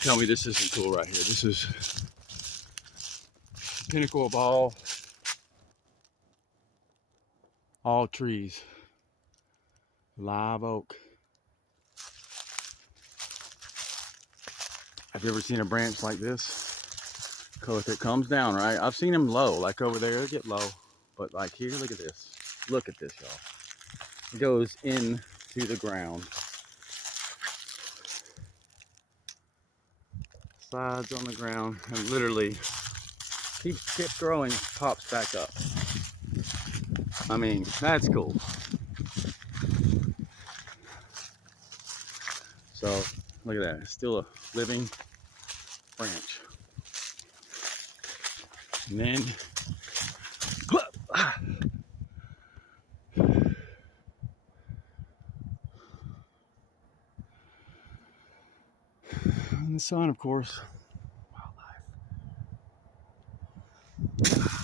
tell me this isn't cool right here. This is the pinnacle of all trees. Live oak. Have you ever seen a branch like this? If it comes down, right? I've seen them low, like over there, get low. But like here, look at this. Look at this, y'all. It goes into the ground. Slides on the ground and literally keeps growing, pops back up. I mean, that's cool. So look at that, it's still a living branch. And then and the sun, of course. Wildlife.